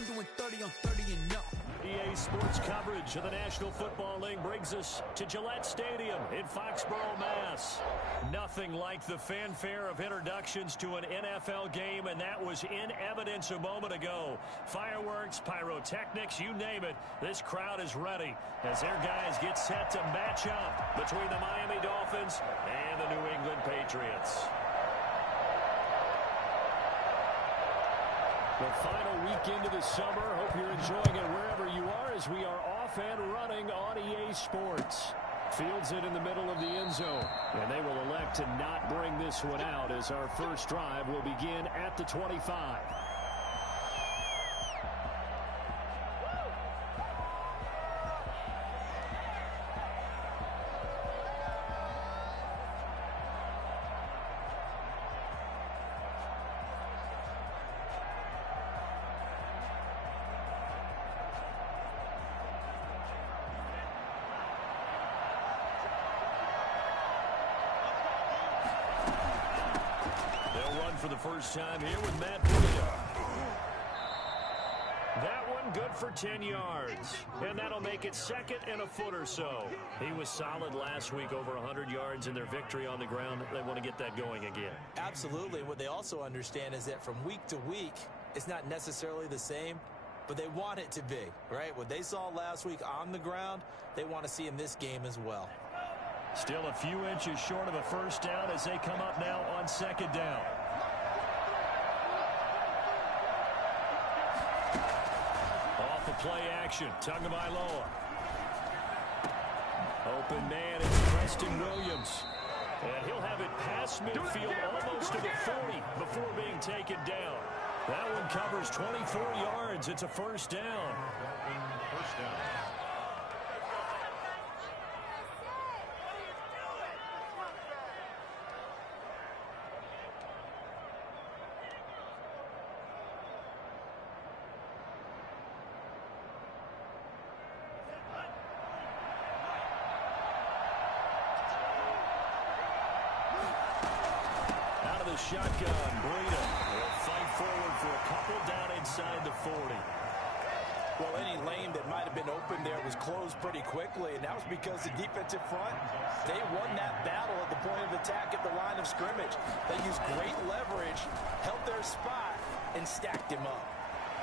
I'm doing 30 on 30 and up. EA Sports coverage of the National Football League brings us to Gillette Stadium in Foxborough, Mass. Nothing like the fanfare of introductions to an NFL game, and that was in evidence a moment ago. Fireworks, pyrotechnics, you name it, this crowd is ready as their guys get set to match up between the Miami Dolphins and the New England Patriots. The final week into the summer. Hope you're enjoying it wherever you are as we are off and running on EA Sports. Fields it in the middle of the end zone. And they will elect to not bring this one out as our first drive will begin at the 25. For the first time here with Matt Breida. That one good for 10 yards. And that'll make it second and a foot or so. He was solid last week, over 100 yards in their victory on the ground. They want to get that going again. Absolutely. What they also understand is that from week to week, it's not necessarily the same, but they want it to be, right? What they saw last week on the ground, they want to see in this game as well. Still a few inches short of a first down as they come up now on second down. Play action. Tagovailoa. Open man is Preston Williams. And he'll have it past midfield almost to the 40 before being taken down. That one covers 24 yards. It's a first down. First down. Shotgun, Breida will fight forward for a couple down inside the 40. Well, any lane that might have been open there was closed pretty quickly, and that was because the defensive front, they won that battle at the point of attack at the line of scrimmage. They used great leverage, held their spot, and stacked him up.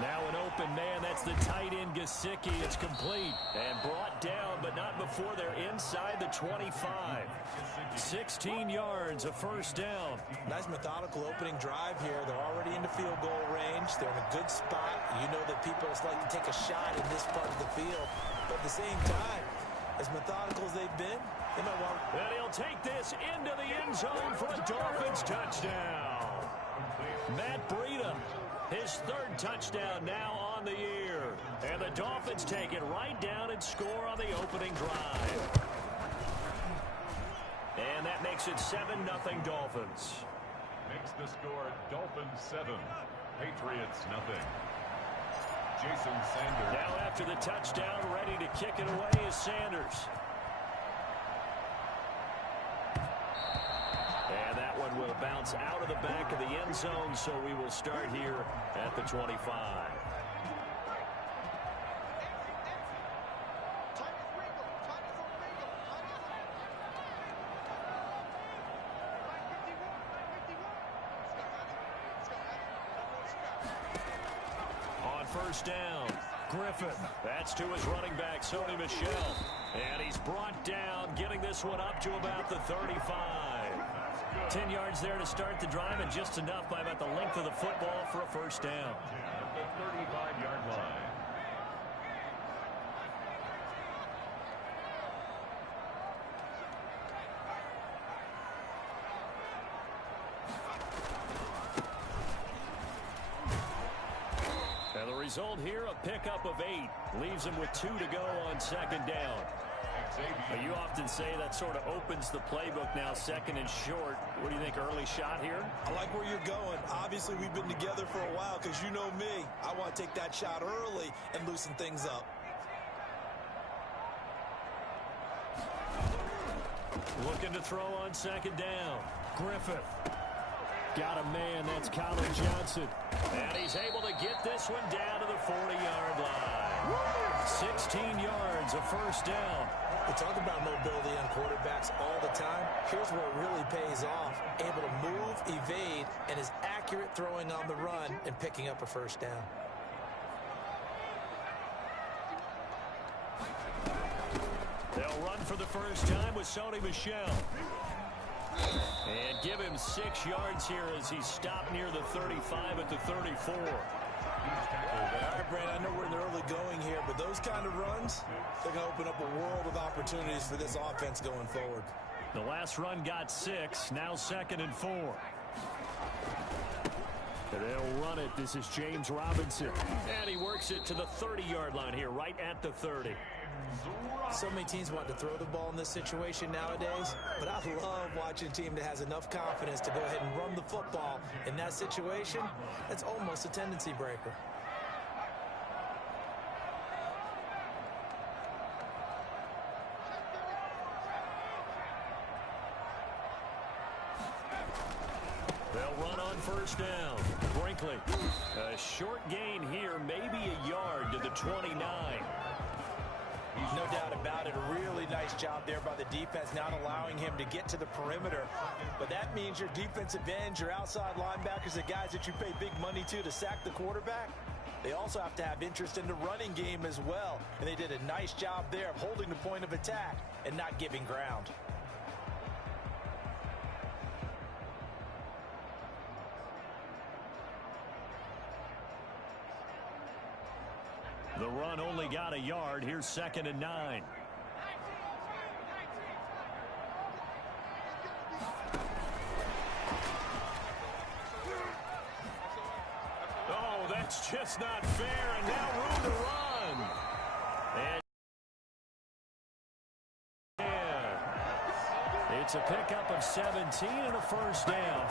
Now an open man, that's the tight end Gesicki. It's complete and brought down, but not before they're inside the 25. 16 yards, a first down. Nice methodical opening drive here. They're already into field goal range. They're in a good spot. You know that people just like to take a shot in this part of the field. But at the same time, as methodical as they've been, they might want to... And he'll take this into the end zone for a Dolphins touchdown. Matt Breida. His third touchdown now on the year. And the Dolphins take it right down and score on the opening drive. And that makes it 7-0 Dolphins. Makes the score Dolphins 7, Patriots 0. Jason Sanders. Now after the touchdown, ready to kick it away is Sanders. And that one will bounce out of the back of the end zone, so we will start here at the 25. On first down, Griffin. That's to his running back, Sony Michel. And he's brought down, getting this one up to about the 35. 10 yards there to start the drive, and just enough by about the length of the football for a first down. At the 35-yard line. And the result here, a pickup of 8. Leaves him with 2 to go on second down. You often say that sort of opens the playbook now, second and short. What do you think, early shot here? I like where you're going. Obviously, we've been together for a while because you know me. I want to take that shot early and loosen things up. Looking to throw on second down. Griffith. Got a man, that's Colin Johnson. And he's able to get this one down to the 40 16 yards, a first down. We talk about mobility on quarterbacks all the time. Here's where it really pays off. Able to move, evade, and is accurate throwing on the run and picking up a first down. They'll run for the first time with Sony Michel. And give him 6 yards here as he stopped near the 35 at the 34. All right, Brandon, I know we're in the early going here, but those kind of runs, they're going to open up a world of opportunities for this offense going forward. The last run got 6, now 2nd and 4. They'll run it. This is James Robinson. And he works it to the 30-yard line here, right at the 30. So many teams want to throw the ball in this situation nowadays, but I love watching a team that has enough confidence to go ahead and run the football in that situation. That's almost a tendency breaker. They'll run on first down. Brinkley, a short gain here, maybe a yard to the 29. No doubt about it. A really nice job there by the defense, not allowing him to get to the perimeter. But that means your defensive ends, your outside linebackers, the guys that you pay big money to sack the quarterback, they also have to have interest in the running game as well. And they did a nice job there of holding the point of attack and not giving ground. The run only got a yard. Here's 2nd and 9. Oh, that's just not fair. And now room to run. And it's a pickup of 17 and a first down.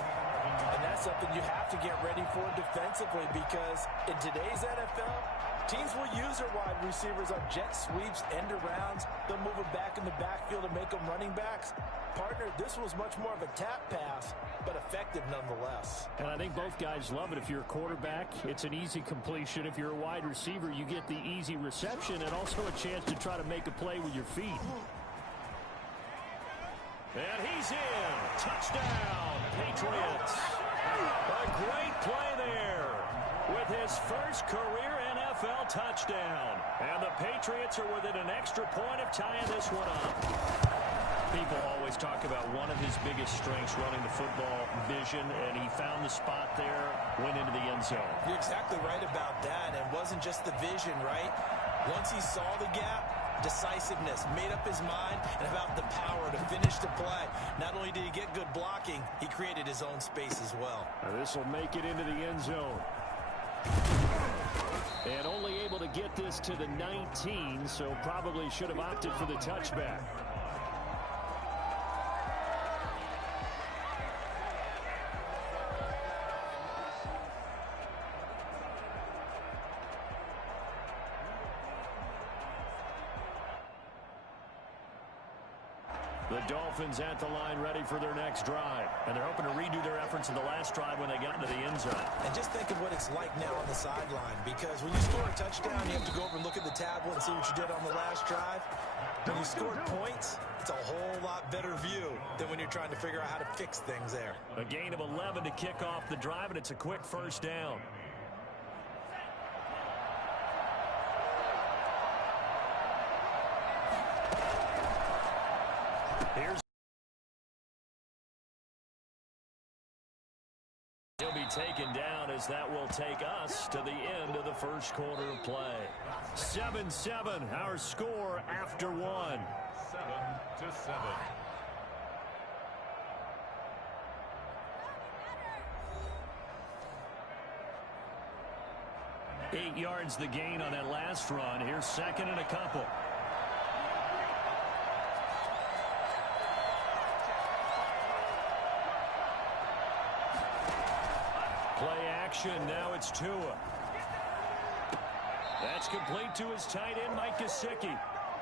And that's something you have to get ready for defensively, because in today's NFL, teams will use their wide receivers on jet sweeps, end arounds. They'll move them back in the backfield and make them running backs. Partner, this was much more of a tap pass, but effective nonetheless. And I think both guys love it. If you're a quarterback, it's an easy completion. If you're a wide receiver, you get the easy reception and also a chance to try to make a play with your feet. And he's in. Touchdown, Patriots. A great play there with his first career NFL touchdown. And the Patriots are within an extra point of tying this one up. People always talk about one of his biggest strengths, running the football, vision, and he found the spot there, went into the end zone. You're exactly right about that. And it wasn't just the vision, right? Once he saw the gap, decisiveness, made up his mind, and about the power to finish the play. Not only did he get good blocking, he created his own space as well. This will make it into the end zone. And only able to get this to the 19, so probably should have opted for the touchback. The Dolphins at the line, ready for their next drive. And they're hoping to redo their efforts in the last drive when they got into the end zone. And just think of what it's like now on the sideline, because when you score a touchdown, you have to go over and look at the tablet and see what you did on the last drive. When you scored points, it's a whole lot better view than when you're trying to figure out how to fix things there. A gain of 11 to kick off the drive, and it's a quick first down. He'll be taken down as that will take us to the end of the first quarter of play. 7-7, our score after one. 7-7. 8 yards the gain on that last run. Here's 2nd and a couple. Play action. Now it's Tua. That's complete to his tight end, Mike Gesicki.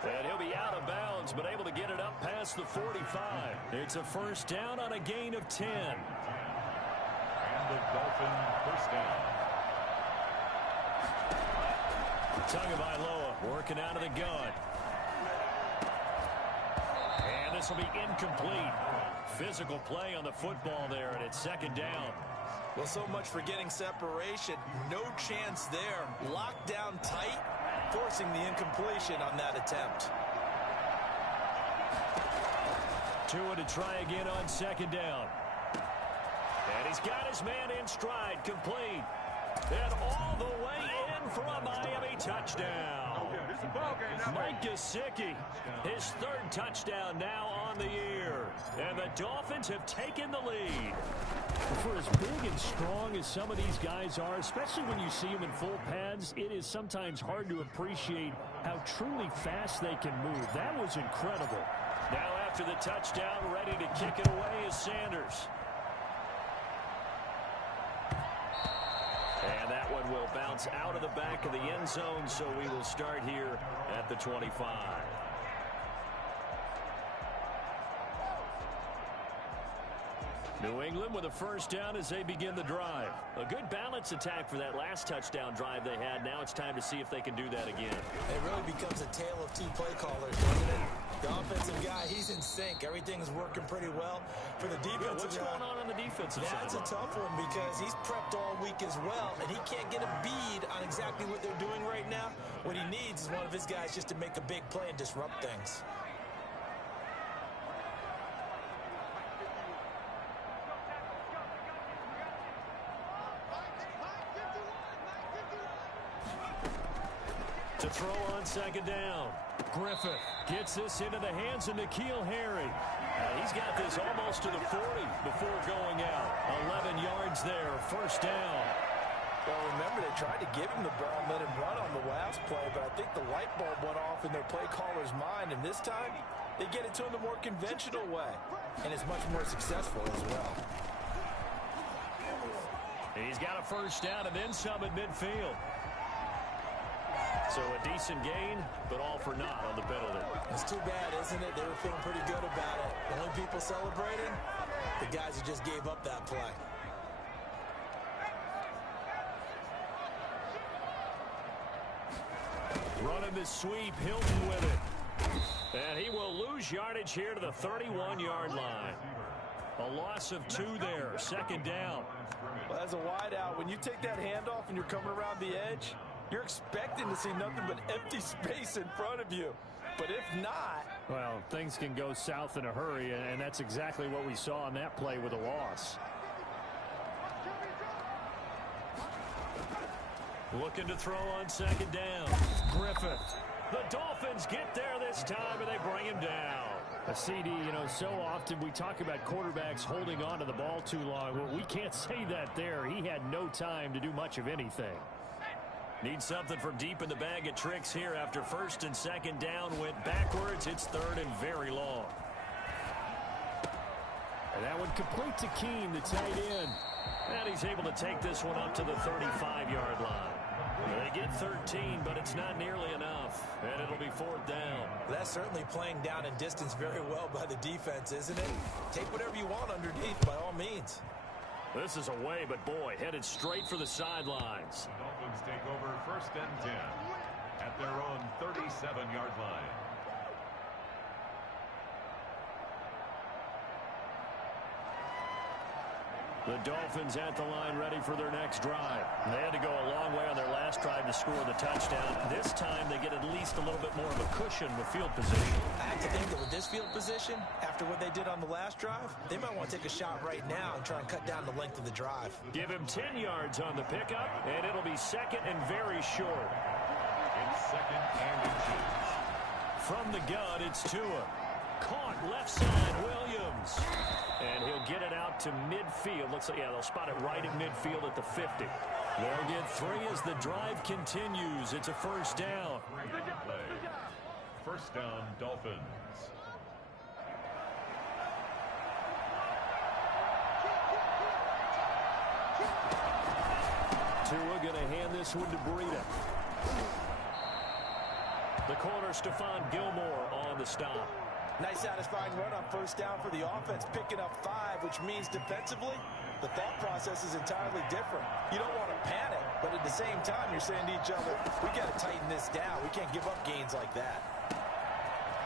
And he'll be out of bounds, but able to get it up past the 45. It's a first down on a gain of 10. And the Dolphin first down. Tagovailoa working out of the gun. And this will be incomplete. Physical play on the football there, and it's second down. Well, so much for getting separation. No chance there. Locked down tight, forcing the incompletion on that attempt. Tua to try again on second down. And he's got his man in stride, complete. And all the way in for a Miami touchdown. Mike Gesicki, his third touchdown now on the year. And the Dolphins have taken the lead. For as big and strong as some of these guys are, especially when you see them in full pads, it is sometimes hard to appreciate how truly fast they can move. That was incredible. Now after the touchdown, ready to kick it away is Sanders. And that one will bounce out of the back of the end zone, so we will start here at the 25. New England with a first down as they begin the drive. A good balance attack for that last touchdown drive they had. Now it's time to see if they can do that again. It really becomes a tale of two play callers, doesn't it? The offensive guy, he's in sync. Everything's working pretty well. For the defensive what's going on the defensive side? That's a tough one because he's prepped all week as well, and he can't get a bead on exactly what they're doing right now. What he needs is one of his guys just to make a big play and disrupt things. To throw on second down. Griffith gets this into the hands of N'Keal Harry. He's got this almost to the 40 before going out. 11 yards there, first down. Well, remember, they tried to give him the ball and let him run on the last play, but I think the light bulb went off in their play caller's mind, and this time they get it to him the more conventional way, and it's much more successful as well. He's got a first down and then some at midfield. So a decent gain, but all for naught on the penalty. It's too bad, isn't it? They were feeling pretty good about it. The only people celebrating, the guys who just gave up that play. Running the sweep, Hilton with it. And he will lose yardage here to the 31-yard line. A loss of 2 there, second down. Well, as a wideout, when you take that handoff and you're coming around the edge, you're expecting to see nothing but empty space in front of you. But if not... Well, things can go south in a hurry, and that's exactly what we saw on that play with a loss. Looking to throw on second down. Griffith. The Dolphins get there this time, and they bring him down. A CD, so often we talk about quarterbacks holding on to the ball too long. Well, we can't say that there. He had no time to do much of anything. Need something from deep in the bag of tricks here after first and second down went backwards. It's third and very long. And that one complete to Keene, the tight end. And he's able to take this one up to the 35-yard line. They get 13, but it's not nearly enough. And it'll be fourth down. That's certainly playing down in distance very well by the defense, isn't it? Take whatever you want underneath by all means. This is away, but boy, headed straight for the sidelines. The Dolphins take over first and 10 at their own 37-yard line. The Dolphins at the line ready for their next drive. They had to go a long way on their last drive to score the touchdown. This time they get at least a little bit more of a cushion with field position. I have to think that with this field position, after what they did on the last drive, they might want to take a shot right now and try and cut down the length of the drive. Give him 10 yards on the pickup, and it'll be second and very short. It's second and inches. From the gun, it's Tua. Caught left side, Williams. And he'll get it out to midfield. Looks like, they'll spot it right at midfield at the 50. They'll get 3 as the drive continues. It's a first down. First down, Dolphins. Tua going to hand this one to Breida. The corner, Stephon Gilmore on the stop. Nice satisfying run on first down for the offense, picking up 5, which means defensively, the thought process is entirely different. You don't want to panic, but at the same time, you're saying to each other, we got to tighten this down. We can't give up gains like that.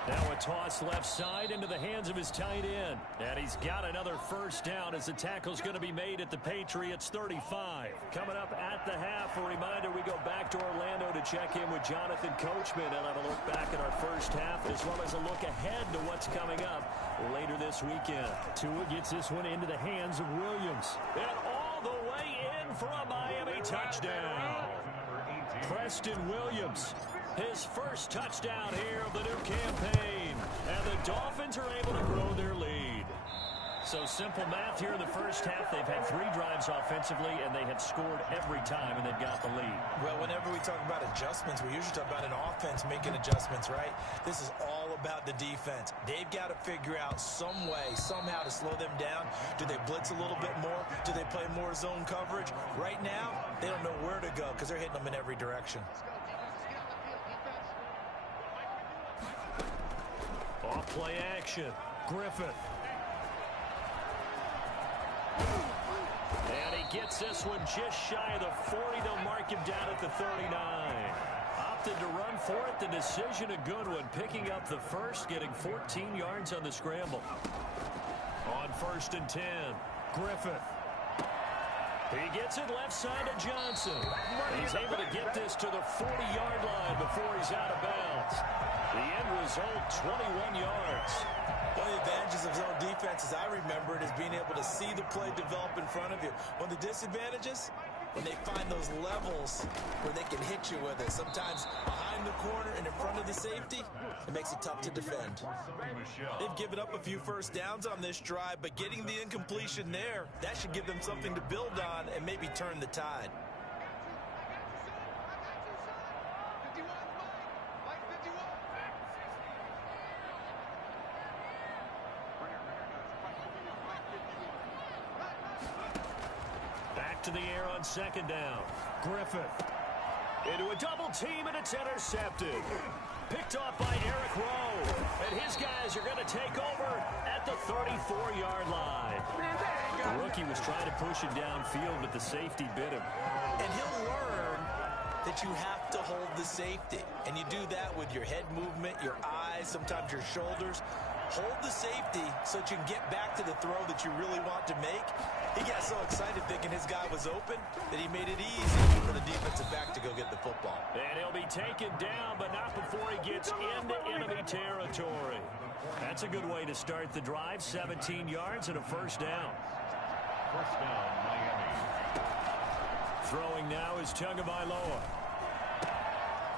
Now a toss left side into the hands of his tight end. And he's got another first down as the tackle's going to be made at the Patriots 35. Coming up at the half, a reminder, we go back to Orlando to check in with Jonathan Coachman and have a look back at our first half as well as a look ahead to what's coming up later this weekend. Tua gets this one into the hands of Williams. And all the way in for a Miami touchdown. Preston Williams, his first touchdown here of the new campaign. And the Dolphins are able to grow their lead. So simple math here in the first half. They've had 3 drives offensively, and they have scored every time, and they've got the lead. Well, whenever we talk about adjustments, we usually talk about an offense making adjustments, right? This is all about the defense. They've got to figure out some way, somehow to slow them down. Do they blitz a little bit more? Do they play more zone coverage? Right now, they don't know where to go because they're hitting them in every direction. Off play action. Griffith. And he gets this one just shy of the 40. They'll mark him down at the 39. Opted to run for it. The decision a good one. Picking up the first, getting 14 yards on the scramble. On 1st and 10. Griffith. He gets it left side to Johnson. He's able to get this to the 40-yard line before he's out of bounds. The end result, 21 yards. One of the advantages of zone defense, as I remember it, is being able to see the play develop in front of you. One of the disadvantages, when they find those levels where they can hit you with it, sometimes behind the corner and in front of the safety, it makes it tough to defend. They've given up a few first downs on this drive, but getting the incompletion there, that should give them something to build on and maybe turn the tide. To the air on 2nd down. Griffith into a double team, and it's intercepted. Picked off by Eric Rowe. And his guys are going to take over at the 34-yard line. The rookie was trying to push him downfield, but the safety bit him. And he'll learn that you have to hold the safety. And you do that with your head movement, your eyes, sometimes your shoulders. Hold the safety so that you can get back to the throw that you really want to make. He got so excited thinking his guy was open that he made it easy for the defensive back to go get the football. And he'll be taken down, but not before he gets into enemy territory. That's a good way to start the drive. 17 yards and a first down. First down, Miami. Throwing now is Tagovailoa.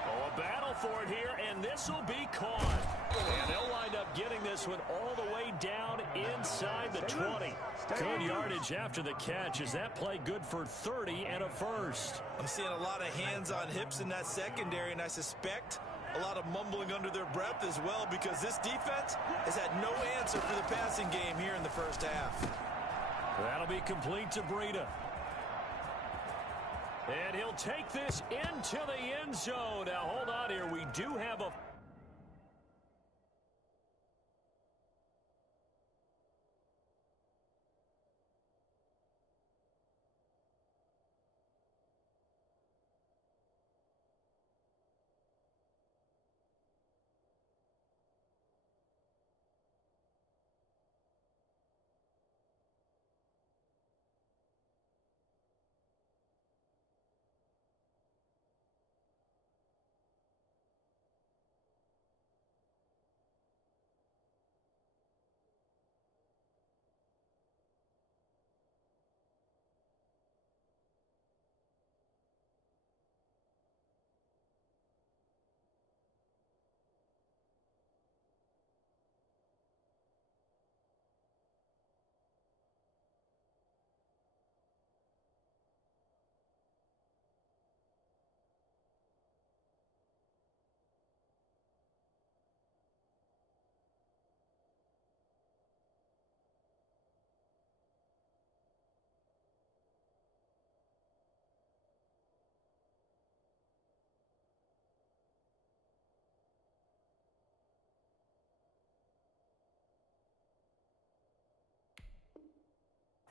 Oh, a battle for it here, and this will be caught. And they'll wind up getting this one all the way down inside the 20. Good yardage after the catch. Is that play good for 30 and a first? I'm seeing a lot of hands on hips in that secondary, and I suspect a lot of mumbling under their breath as well, because this defense has had no answer for the passing game here in the first half. That'll be complete to Breida. And he'll take this into the end zone. Now, hold on here. We do have a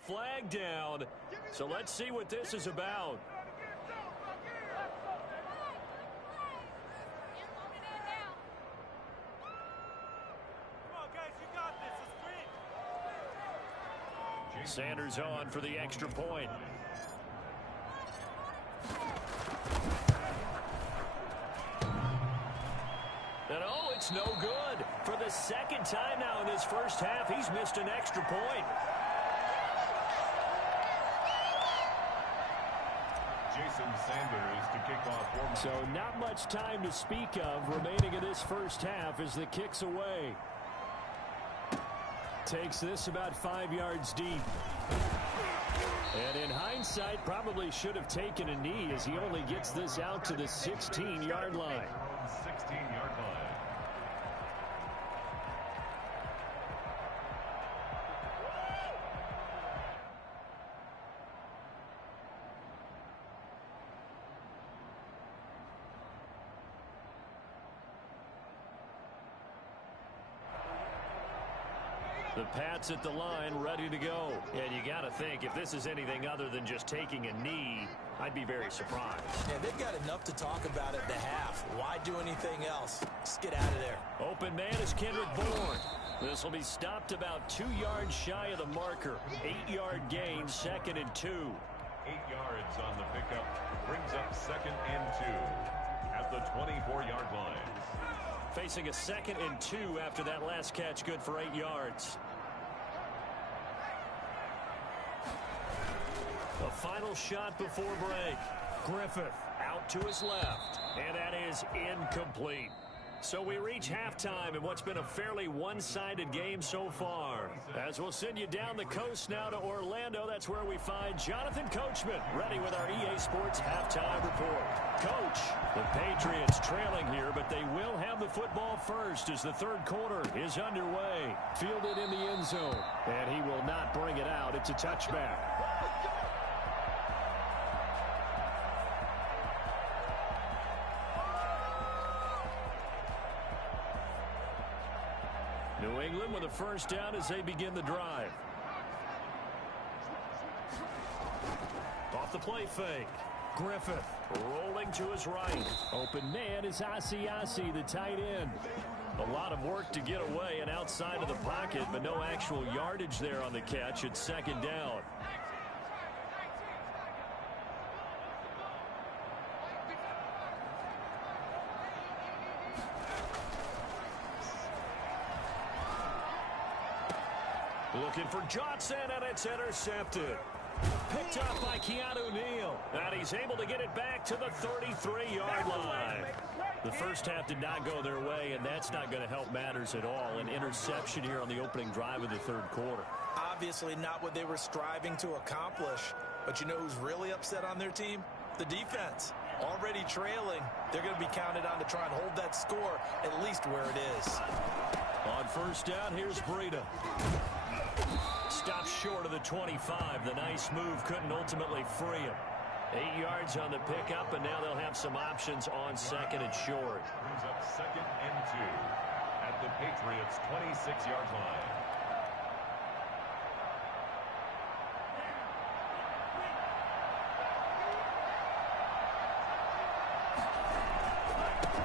flag down. So let's see what this is about. Sanders on for the extra point. And oh, it's no good. For the second time now in this first half, he's missed an extra point. Jason Sanders to kick off. So not much time to speak of remaining in this first half as the kick's away. Takes this about 5 yards deep. And in hindsight, probably should have taken a knee as he only gets this out to the 16-yard line. 16-yard line. The Pats at the line, ready to go. And you got to think, if this is anything other than just taking a knee, I'd be very surprised. Yeah, they've got enough to talk about at the half. Why do anything else? Just get out of there. Open man is Kendrick Bourne. This will be stopped about 2 yards shy of the marker. 8-yard gain, 2nd and 2. 8 yards on the pickup. Brings up 2nd and 2 at the 24-yard line. Facing a 2nd and 2 after that last catch, good for 8 yards. The final shot before break. Griffith out to his left, and that is incomplete. So we reach halftime in what's been a fairly one-sided game so far. As we'll send you down the coast now to Orlando, that's where we find Jonathan Coachman, ready with our EA Sports halftime report. Coach, the Patriots trailing here, but they will have the football first as the third quarter is underway. Fielded in the end zone, and he will not bring it out. It's a touchback. New England with a first down as they begin the drive. Off the play fake. Griffith rolling to his right. Open man is Asiasi, the tight end. A lot of work to get away and outside of the pocket, but no actual yardage there on the catch. It's 2nd down. Looking for Johnson, and it's intercepted. Picked up by Keanu Neal. And he's able to get it back to the 33-yard line. The first half did not go their way, and that's not going to help matters at all. An interception here on the opening drive of the third quarter. Obviously not what they were striving to accomplish. But you know who's really upset on their team? The defense. Already trailing. They're going to be counted on to try and hold that score at least where it is. On first down, here's Breida. Stops short of the 25. The nice move couldn't ultimately free him. 8 yards on the pickup, and now they'll have some options on 2nd and short. Brings up 2nd and 2 at the Patriots' 26-yard line.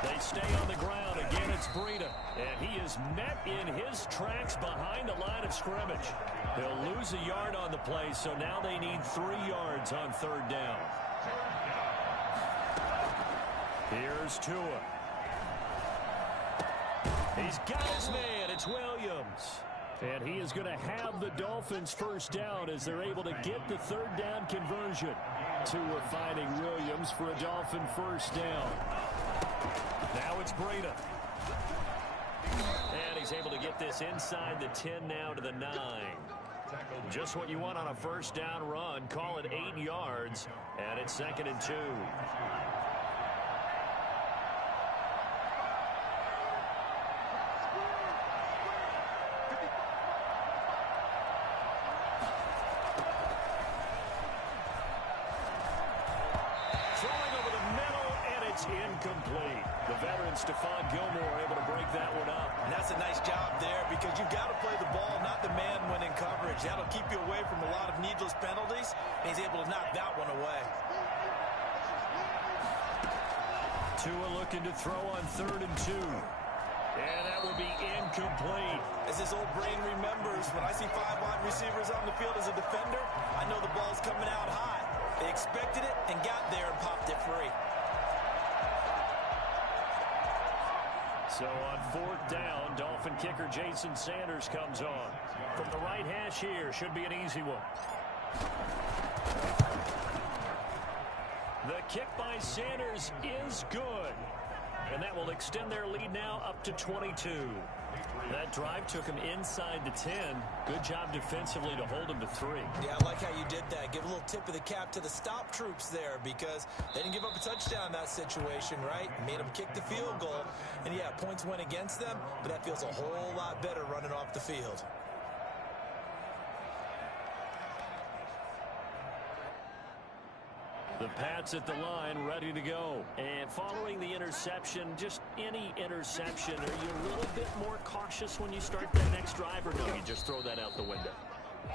They stay on the ground. Again, it's Breida. And he is met in his tracks behind the line of scrimmage. They'll lose a yard on the play, so now they need 3 yards on 3rd down. Here's Tua. He's got his man. It's Williams. And he is going to have the Dolphins first down as they're able to get the 3rd down conversion. Tua finding Williams for a Dolphin first down. Now it's Breida. And he's able to get this inside the 10 now to the 9. Just what you want on a first down run. Call it 8 yards. And it's 2nd and 2. Incomplete. The veteran Stephon Gilmore able to break that one up. And that's That's a nice job there because you've got to play the ball, not the man when in coverage. That'll keep you away from a lot of needless penalties, and he's able to knock that one away. Tua looking to throw on 3rd and 2. And that will be incomplete. As his old brain remembers, when I see 5 wide receivers on the field as a defender, I know the ball's coming out high. They expected it and got there and popped it free. So on 4th down, Dolphin kicker Jason Sanders comes on. From the right hash here, should be an easy one. The kick by Sanders is good. And that will extend their lead now up to 22. That drive took him inside the 10. Good job defensively to hold him to 3. Yeah, I like how you did that. Give a little tip of the cap to the stop troops there because they didn't give up a touchdown in that situation, right? Made them kick the field goal. And, yeah, points went against them, but that feels a whole lot better running off the field. The Pats at the line, ready to go. And following the interception, just any interception, are you a little bit more cautious when you start that next drive, or no, you just throw that out the window?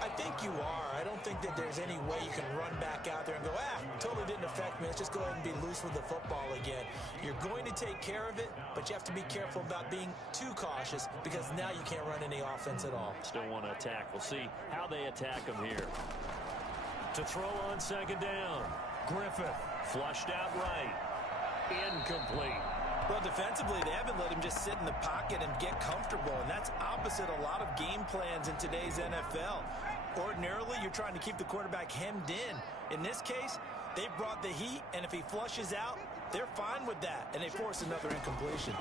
I think you are. I don't think that there's any way you can run back out there and go, totally didn't affect me. Let's just go ahead and be loose with the football again. You're going to take care of it, but you have to be careful about being too cautious because now you can't run any offense at all. Still want to attack. We'll see how they attack them here. To throw on 2nd down. Griffith flushed out right. Incomplete. Well, defensively, they haven't let him just sit in the pocket and get comfortable, and that's opposite a lot of game plans in today's NFL. Ordinarily, you're trying to keep the quarterback hemmed in. In this case, they brought the heat, and if he flushes out, they're fine with that, and they force another incompletion.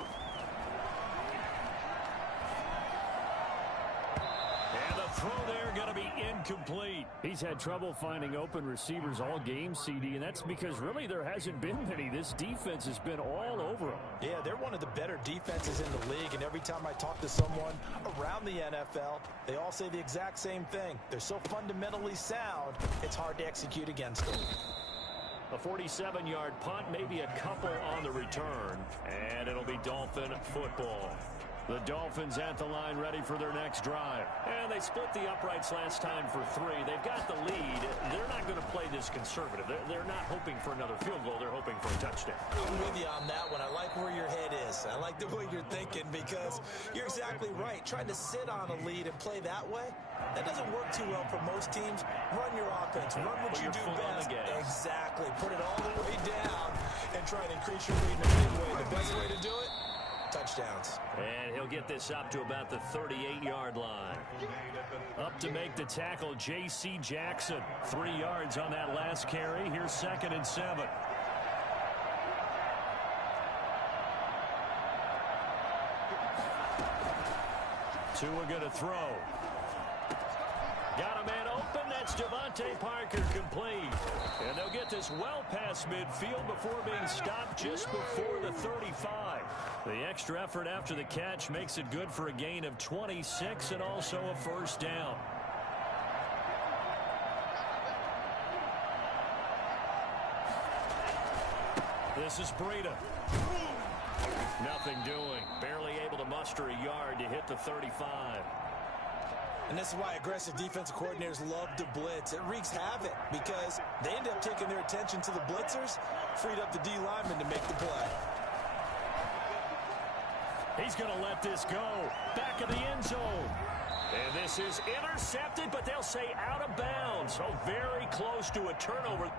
And the throw there going to be incomplete. He's had trouble finding open receivers all game, CD, and that's because really there hasn't been many. This defense has been all over them. Yeah, they're one of the better defenses in the league, and every time I talk to someone around the NFL, they all say the exact same thing. They're so fundamentally sound, it's hard to execute against them. A 47-yard punt, maybe a couple on the return, and it'll be Dolphin football. The Dolphins at the line ready for their next drive. And they split the uprights last time for 3. They've got the lead. They're not going to play this conservative. They're not hoping for another field goal. They're hoping for a touchdown. I'm with you on that one. I like where your head is. I like the way you're thinking because you're exactly right. Trying to sit on a lead and play that way, that doesn't work too well for most teams. Run your offense. Run what you do best. Exactly. Put it all the way down and try and increase your lead in a big way. The best way to do it, touchdowns. And he'll get this up to about the 38-yard line. Up to make the tackle, J.C. Jackson. 3 yards on that last carry. Here's 2nd and 7. Tua going to throw. Got a man open. That's Devontae Parker complete. And they'll get this well past midfield before being stopped just before the 35. The extra effort after the catch makes it good for a gain of 26 and also a 1st down. This is Breida. Nothing doing. Barely able to muster a yard to hit the 35. And this is why aggressive defensive coordinators love to blitz. It wreaks havoc because they end up taking their attention to the blitzers, freed up the D lineman to make the play. He's going to let this go. Back of the end zone. And this is intercepted, but they'll say out of bounds. So very close to a turnover.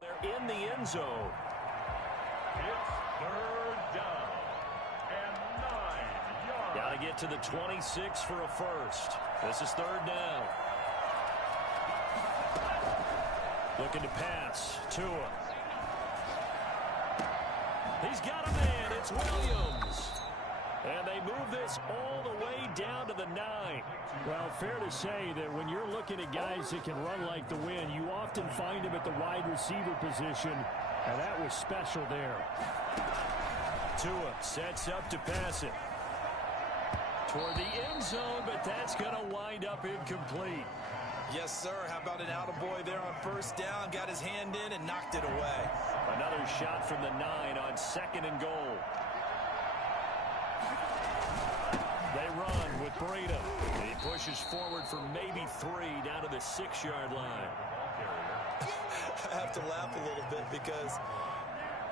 They're in the end zone. It's 3rd down and 9 yards. Got to get to the 26 for a first. This is 3rd down. Looking to pass. Tua. He's got a man. It's Williams. And they move this all the way down to the 9. Well, fair to say that when you're looking at guys that can run like the wind, you often find them at the wide receiver position, and that was special there. Tua sets up to pass it toward the end zone, but that's going to wind up incomplete. Yes, sir. How about an attaboy there on first down? Got his hand in and knocked it away. Another shot from the 9 on 2nd and goal. They run with Breida. He pushes forward for maybe 3 down to the 6-yard line. I have to laugh a little bit because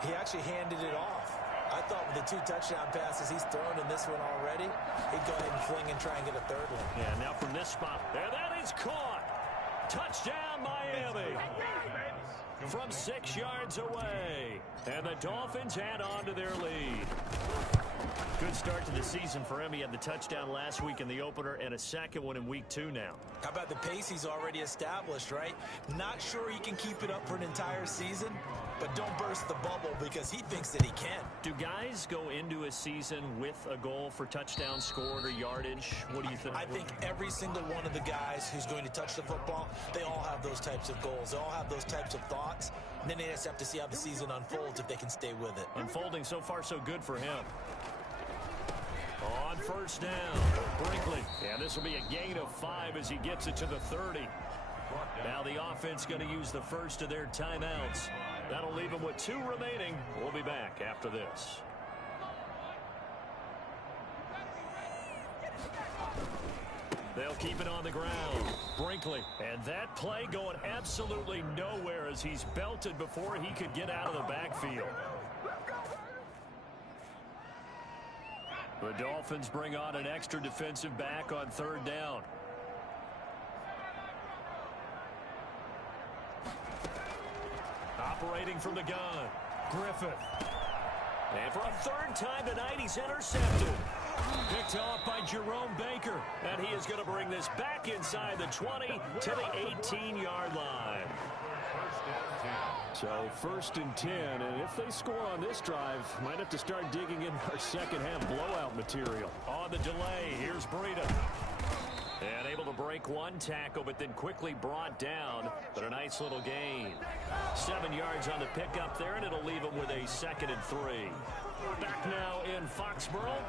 he actually handed it off. I thought with the 2 touchdown passes he's thrown in this one already, he'd go ahead and fling and try and get a 3rd one. Yeah, now from this spot, there, that is caught. Touchdown, Miami. From 6 yards away. And the Dolphins add on to their lead. Good start to the season for him. He had the touchdown last week in the opener and a second one in week 2 now. How about the pace he's already established, right? Not sure he can keep it up for an entire season, but don't burst the bubble because he thinks that he can. Do guys go into a season with a goal for touchdown scored or yardage? What do you think? I think every single one of the guys who's going to touch the football, they all have those types of goals. They all have those types of thoughts. And then they just have to see how the season unfolds if they can stay with it. Unfolding so far so good for him. On first down, Brinkley. And this will be a gain of 5 as he gets it to the 30. Now the offense going to use the first of their timeouts. That'll leave them with 2 remaining. We'll be back after this. They'll keep it on the ground. Brinkley. And that play going absolutely nowhere as he's belted before he could get out of the backfield. The Dolphins bring on an extra defensive back on 3rd down. Operating from the gun, Griffith. And for a 3rd time tonight, he's intercepted. Picked off by Jerome Baker. And he is going to bring this back inside the 20 to the 18-yard line. So 1st and 10, and if they score on this drive, might have to start digging in our second-half blowout material. On the delay, here's Breida. And able to break 1 tackle, but then quickly brought down. But a nice little gain. 7 yards on the pickup there, and it'll leave him with a 2nd and 3. Back now in Foxborough.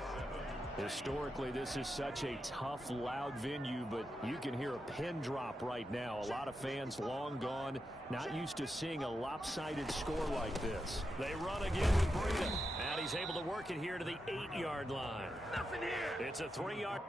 Historically, this is such a tough, loud venue, but you can hear a pin drop right now. A lot of fans long gone, not used to seeing a lopsided score like this. They run again with Breida, and he's able to work it here to the 8-yard line. Nothing here. It's a 3-yard.